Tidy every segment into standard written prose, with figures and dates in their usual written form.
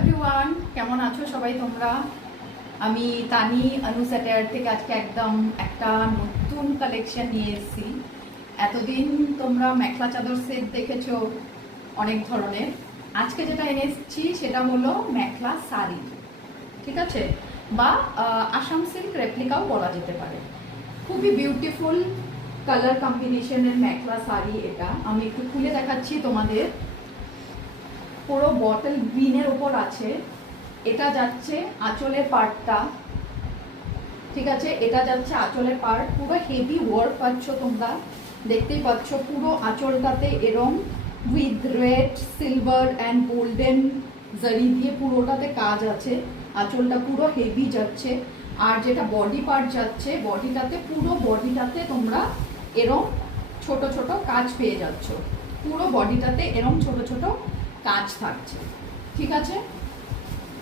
Everyone, কেমন আছো সবাই তোমরা? আমি তানি অনু স্যাটার থেকে আজকে একদম একটা নতুন কালেকশন নিয়ে এসেছি। এতদিন তোমরা মেখলা চাদর সেট দেখেছো অনেক ধরনের। আজকে যেটা এনে এসেছি সেটা হলো মেখলা শাড়ি, ঠিক আছে, বা আসাম সিল্ক রেপ্লিকাও বলা যেতে পারে। খুবই বিউটিফুল কালার কম্বিনেশনের মেখলা শাড়ি। এটা আমি একটু খুলে দেখাচ্ছি তোমাদের। পুরো বটল গ্রিনের উপর আছে। এটা যাচ্ছে আঁচলের পার্টটা, ঠিক আছে, এটা যাচ্ছে আঁচলের পার্ট। পুরো হেভি ওয়ার্ক পাচ্ছ তোমরা, দেখতেই পাচ্ছ। পুরো আঁচলটাতে এরম with red, silver and golden জারি দিয়ে পুরোটাতে কাজ আছে। আঁচলটা পুরো হেভি যাচ্ছে। আর যেটা বডি পার্ট যাচ্ছে, বডিটাতে পুরো বডিটাতে তোমরা এরম ছোট ছোট কাজ পেয়ে যাচ্ছ। পুরো বডিটাতে এরম ছোট ছোট কাজ থাকছে, ঠিক আছে।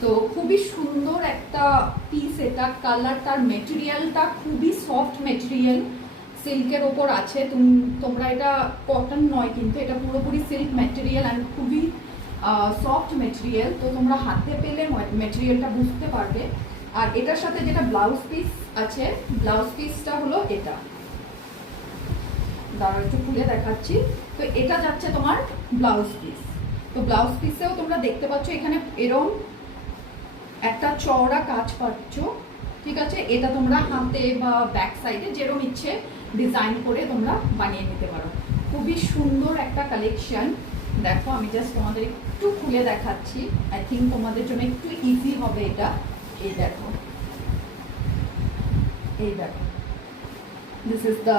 তো খুবই সুন্দর একটা পিস এটা। কালারটার মেটেরিয়ালটা খুবই সফট মেটেরিয়াল, সিল্কের ওপর আছে। তোমরা এটা কটন নয়, কিন্তু এটা পুরোপুরি সিল্ক মেটেরিয়াল অ্যান্ড খুবই সফট মেটেরিয়াল। তো তোমরা হাতে পেলে মেটেরিয়ালটা বুঝতে পারবে। আর এটার সাথে যেটা ব্লাউজ পিস আছে, ব্লাউজ পিসটা হলো এটা। দাঁড়াও একটু খুলে দেখাচ্ছি। তো এটা যাচ্ছে তোমার ব্লাউজ পিস। তো ব্লাউজ পিসেও তোমরা দেখতে পাচ্ছ এখানে এরম একটা চওড়া কাজ পাচ্ছ, ঠিক আছে। এটা তোমরা হাতে বা ব্যাক সাইডে যেরকম ইচ্ছে ডিজাইন করে তোমরা বানিয়ে নিতে পারো। খুবই সুন্দর একটা কালেকশন। দেখো আমি জাস্ট তোমাদের একটু খুলে দেখাচ্ছি। আই থিঙ্ক তোমাদের জন্য একটু ইজি হবে এটা। এই দেখো, এই দেখো, this is the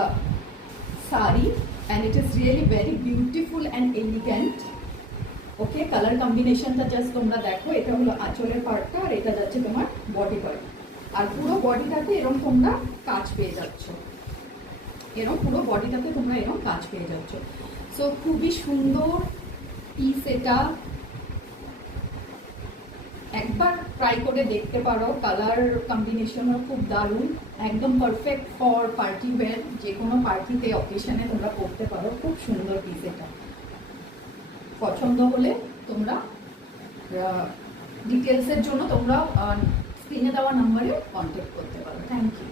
sari and it is really very beautiful and elegant. Okay, colour কম্বিনেশনটা জাস্ট তোমরা দেখো। এটা হলো আঁচলের পার্টটা আর এটা যাচ্ছে তোমার বডি পার্ট। আর পুরো বডিটাতে এরকম তোমরা কাজ পেয়ে যাচ্ছ। এরকম পুরো বডিটাতে তোমরা এরকম কাজ পেয়ে যাচ্ছ। সো খুবই সুন্দর পিস এটা। একবার ট্রাই করে দেখতে পারো। কালার কম্বিনেশনও খুব দারুণ, একদম পারফেক্ট ফর পার্টি ওয়্যার। যে কোনো পার্টিতে অকেশনে তোমরা পরতে পারো। খুব সুন্দর পিস এটা। পছন্দ হলে তোমরা ডিটেলসের জন্য তোমরা স্ক্রিনে দেওয়া নাম্বারে কন্ট্যাক্ট করতে পারো। Thank you.